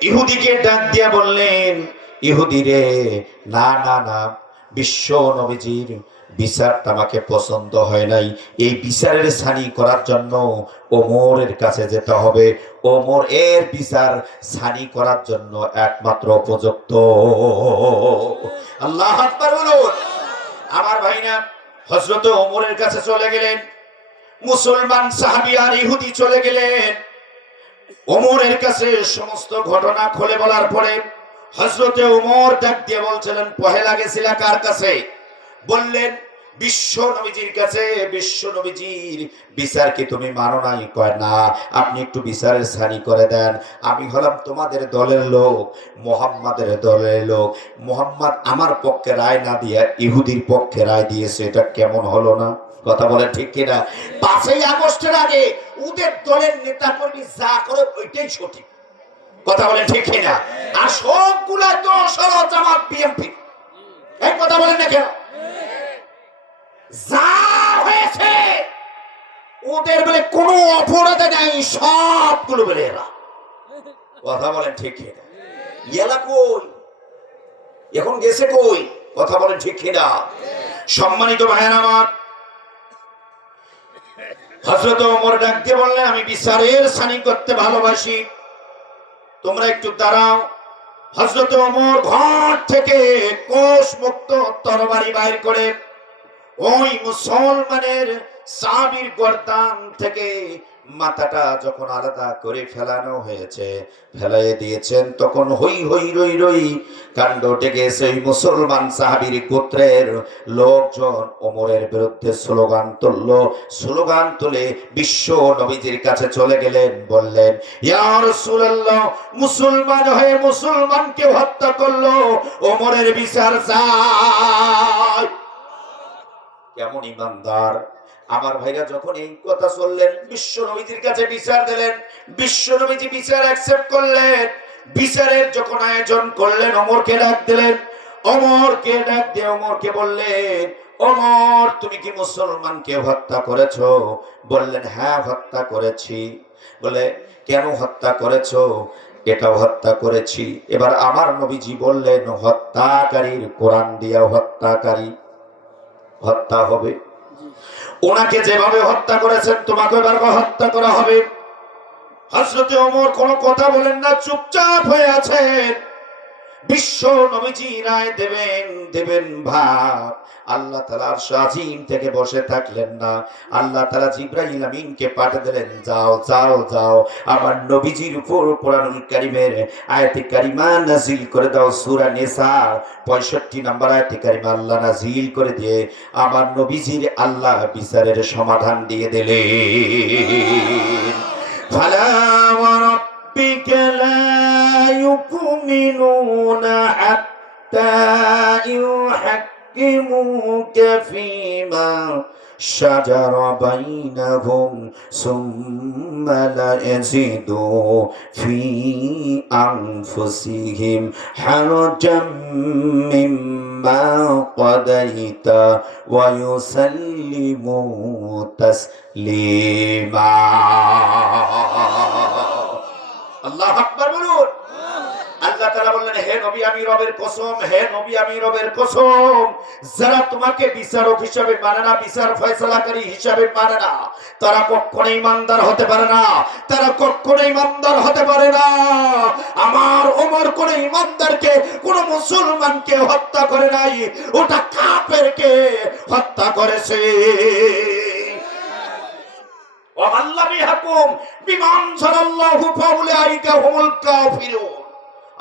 ইহুদিকে ডাক দিয়া বললেন, ইহুদি রে, না না না, বিশ্ব নবীজির বিচারটা আমাকে পছন্দ হয় নাই। এই বিচারের ছানি করার জন্য ওমরের কাছে যেতে হবে। ওমর এর বিচার ছানি করার জন্য একমাত্র উপযুক্ত। আল্লাহ আকবার বলুন। আমার ভাইনা হযরত ওমরের কাছে চলে গেলেন। মুসলমান সাহাবী আর ইহুদি চলে গেলেন ওমরের কাছে। সমস্ত ঘটনা খুলে বলার পরে হযরতে ওমর ডাক দিয়ে বলছিলেন, পহেলা গেছিলা কার কাছে? বললেন, বিশ্ব নবীজির কাছে। বিশ্ব নবীজির বিচার কি তুমি মানো নাই? কয় না। আপনি একটু বিচারের ছানি করে দেন। আমি হলাম তোমাদের দলের লোক, মুহাম্মাদের দলের লোক। মুহাম্মদ আমার পক্ষে রায় না দিয়ে ইহুদির পক্ষে রায় দিয়েছে, এটা কেমন হলো না? কথা বলেন ঠিক কিনা? 5ই আগস্টের আগে ওদের দলের নেতা কর্মী যা করে ওইটাই সঠিক। কথা বলেন ঠিক কিনা? আর সবগুলা দোষ হলো জামাত বিএনপি। এই কথা বলেন না কেন? যা হয়েছে ওদের বলে কোনো অপরাধ নাই, সবগুলো বলে এরা। কথা বলেন ঠিক কিনা? এলা কই এখন গেছে কই? কথা বলেন ঠিক কিনা? সম্মানিত ভাইয়েরা আমার, হযরত ওমর ডাক দিয়ে বললেন, আমি বিচারের ছানি করতে ভালোবাসি, তোমরা একটু দাঁড়াও। হযরত ওমর ঘর থেকে কোষ মুক্ত তরবারি বাইর করে ওই মুসলমানের সাহাবীর গর্দান থেকে মাথাটা যখন আলাদা করে ফেলানো হয়েছে, ফেলাই দিয়েছেন, তখন হই হই রই রই কাণ্ড ডেকেছে। ওই মুসলমান সাহাবীর গোত্রের লোকজন ওমরের বিরুদ্ধে স্লোগান তুলল। স্লোগান তুলে বিশ্ব নবীজির কাছে চলে গেলেন, বললেন, ইয়া রাসূলুল্লাহ, মুসলমান হয়ে মুসলমানকে হত্যা করলো, ওমরের বিচার চাই। কেমন ইমানদার আমার ভাইরা! যখন এই কথা শুনলেন, বিশ্ব নবীজির কাছে বিচার দিলেন। বিশ্ব নবীজি বিচার অ্যাকসেপ্ট করলেন। বিচারের যখন আয়োজন করলেন, ওমরকে ডাক দিলেন। ওমরকে ডাক দিয়ে ওমরকে বললেন, ওমর, তুমি কি মুসলমানকে হত্যা করেছো? বললেন, হ্যাঁ হত্যা করেছি। বলে, কেন হত্যা করেছো? এটাও হত্যা করেছি। এবার আমার নবীজি বললেন, হত্যাকারীর কোরআন দিয়া হত্যাকারী হত্যা হবে। ওনাকে যেভাবে হত্যা করেছেন তোমাকে এবার হত্যা করা হবে। হযরত ওমর কোনো কথা বলেন না, চুপচাপ হয়ে আছেন। বিশ্ব নবীজি রায় দেবেন ভাব। আল্লাহ তাআলা আরশ আজিম থেকে বসে থাকলেন না। আল্লাহ তাআলা জিবরাইল আমিনকে পাঠিয়ে দিলেন, যাও যাও যাও, আমার নবীজির উপর কোরআনুল কারীমের আয়াতে কারিমা নাযিল করে দাও। সূরা নিসা 65 নম্বর আয়াতে কারিমা আল্লাহ নাযিল করে দিয়ে আমার নবীজির আল্লাহ বিচারের সমাধান দিয়ে দিলেন। ফালা ওয়া রাব্বিকা লা يؤمنون حتى يحكموك فيما شجر بينهم ثم لا يجدوا في أنفسهم حرجا مما قضيت ويسلموا تسليما। আল্লাহু আকবার বলুন। আল্লাহ তাআলা বললেন, হে নবী, আমি রবের কসম, হে নবী, আমি রবের কসম, যারা তোমাকে বিচারক হিসেবে মানে না, বিচার ফয়সালাকারী হিসেবে মানে না, তারা কখনোই ইমানদার হতে পারে না। তারা কখনোই ইমানদার হতে পারে না। আমার ওমর কোন ইমানদারকে, কোন মুসলমানকে হত্যা করে নাই, ওটা কাফেরকে হত্যা করেছে।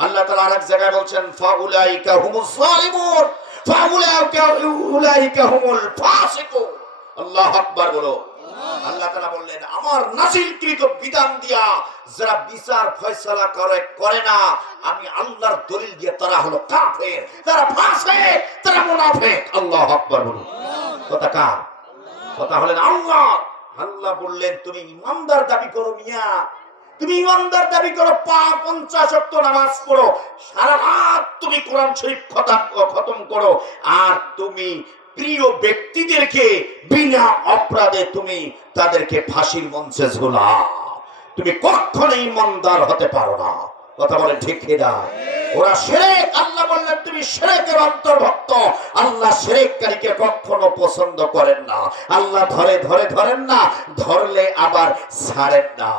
আল্লাহ তাআলা আরেক জায়গায় বলছেন, ফাউলাইকা হুমুস সালিমুন, ফাউলাইকা হুমুল ফাসিকুন। আল্লাহু আকবার বলো। আল্লাহ তাআলা বললেন, আমার নাযিলকৃত বিধান দিয়া যারা বিচার ফয়সালা করে না, আমি আল্লাহর দলিল দিয়ে তারা হলো কাফের, তারা ফাসিক, তারা মুনাফিক। আল্লাহু আকবার বলো। কথা কার? কথা হলেন আল্লাহ। আল্লাহ বললেন, তুমি ইমানদার দাবি করো মিয়া, তুমি ইমানদার দাবি করো, 50 ওয়াক্ত নামাজ পড়ো, সারা রাত তুমি কোরআন শরীফ খতম করো, আর তুমি প্রিয় ব্যক্তিদেরকে বিনা অপরাধে তুমি তাদেরকে ফাঁসির মঞ্চে ঝুলাও, তুমি কখনোই ইমানদার হতে পারো না। কথা বলেন ঠিক কিনা? ওরা শিরক, আল্লাহ বললেন তুমি শিরকের অন্তর্ভুক্ত। আল্লাহ শিরককারীকে কখনো পছন্দ করেন না। আল্লাহ ধরেন না, ধরলে আবার ছাড়েন না।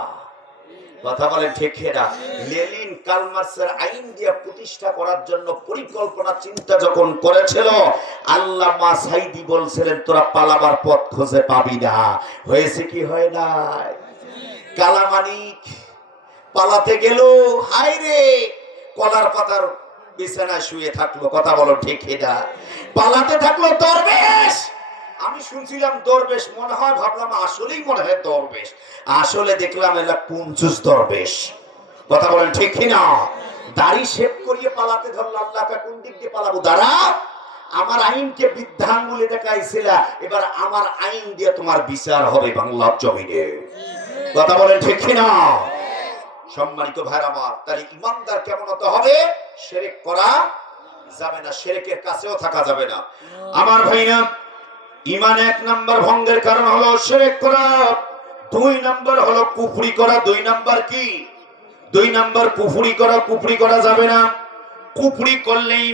কথা বলেন ঠিক কিনা? লেনিন কার্ল মার্ক্সের আইন দিয়ে প্রতিষ্ঠা করার জন্য পরিকল্পনা চিন্তা যখন করেছিল, আল্লামা সাইদি বলছিলেন তোরা পালাবার পথ খুঁজে পাবি না। হয়েছে কি হয় নাই? কালামানিক পালাতে গেল, হায় রে, কলার পাতার বিছানায় শুয়ে থাকলো। কথা বলো ঠিক কিনা? পালাতে থাকলো দরবেশ। আমি শুনছিলাম দরবেশ, মনে হয় ভাবলাম আসলেই মনে হয় দরবেশ, আসলে দেখলাম এলা কুঞ্চুস দরবেশ। কথা বলেন ঠিক কিনা? দাড়ি শেভ করিয়ে পালাতে ধরল। আল্লাহকে কোন দিক দিয়ে পালাবো? দাঁড়া, আমার আইনকে বৃদ্ধাঙ্গুলি দেখাইছিল, এবার আমার আইন দিয়ে তোমার বিচার হবে বাংলার জমিনে। কথা বলেন ঠিক কিনা? সম্মানিত ভাইরা আমার, তাহলে ইমানদার কেমন হতে হবে? শিরক করা যাবে না, শিরকের কাছেও থাকা যাবে না। আমার ভাইরা, ইমান 1 নাম্বার ভঙ্গের কারণ হলো শিরক করা, 2 নাম্বার হলো কুফরি করা। 2 নাম্বার কি? 2 নাম্বার কুফরি করা। কুফরি করা যাবে না। কুফরি করলেই